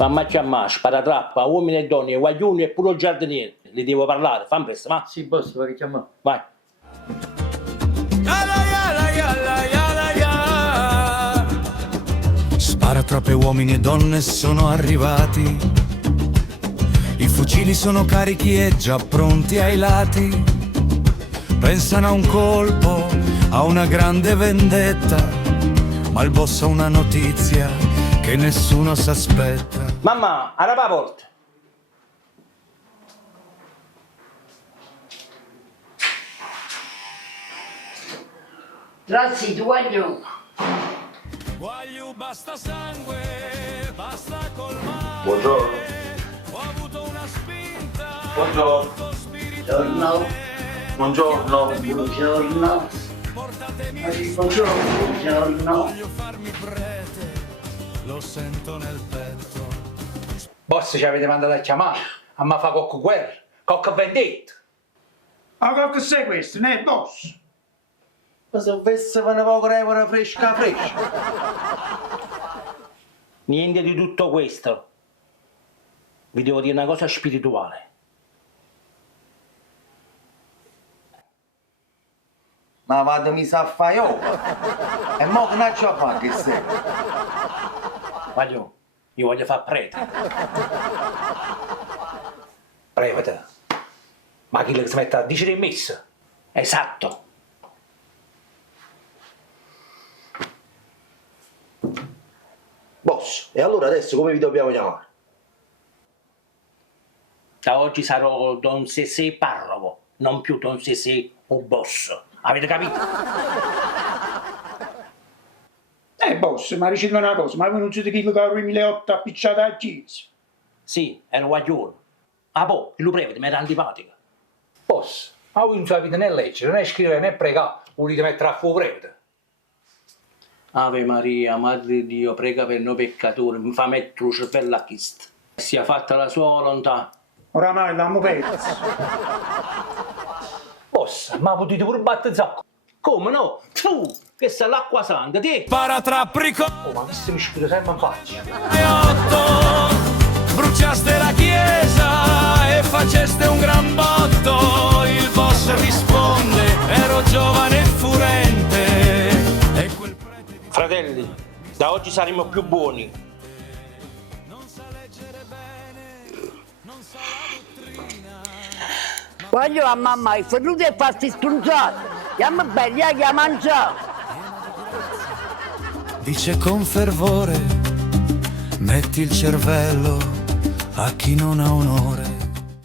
Fammi chiamare, sparatrappa, uomini e donne, guaglioni e pure il giardiniere. Li devo parlare, fammi presto, va? Sì, boss, vuoi chiamare? Vai. Sparatrappe, uomini e donne sono arrivati. I fucili sono carichi e già pronti ai lati. Pensano a un colpo, a una grande vendetta, ma il boss ha una notizia che nessuno s'aspetta. Mamma, apri la porta. Grazie, tu guaglio. Guagliù basta sangue, basta colmare. Buongiorno. Ho avuto una spinta. Buongiorno. Buongiorno. Buongiorno. Buongiorno. Buongiorno. Buongiorno. Voglio farmi prete, lo sento nel petto. Boss, ci avete mandato a chiamare, a ma fa cocco guerra, cocco vendetta. Ma che sei questo? Ne boss? Ma se avesse una poca repora fresca fresca. Niente di tutto questo. Vi devo dire una cosa spirituale. Ma vado mi sa fare io. E mo che non c'ho fa che sei? Guaglio, io voglio fare prete. Prevete. Ma chi le si mette a dicere in messa? Esatto. Boss, e allora adesso come vi dobbiamo chiamare? Da oggi sarò Don Sesè parroco, non più Don Sesè o boss. Avete capito? Boss, ma dicete una cosa, ma voi non siete chi che nel 2008 appicciata a chiesa? Sì, ero guaglione. Ah, boh, il prevede, mi era antipatica. Boss, ma voi non sapete né leggere, né scrivere, né pregare, volete mettere a fuoco prevede. Ave Maria, Madre di Dio, prega per noi peccatori, mi fa mettere il cervello a chista. Sia fatta la sua volontà. Oramai l'hanno perso. Boss, ma potete pure battezzare. Come no? Tu, questa è l'acqua santa, te! Paratrapprico Oh, ma questo mi scrive sempre in faccia. e 8. Bruciaste la chiesa e faceste un gran botto. Il boss risponde, ero giovane e furente. E quel prete di Fratelli, da oggi saremo più buoni. Voglio a mamma, i fottuti e farti strunzare. Chiama belli, che mangiare. dice con fervore, metti il cervello a chi non ha onore.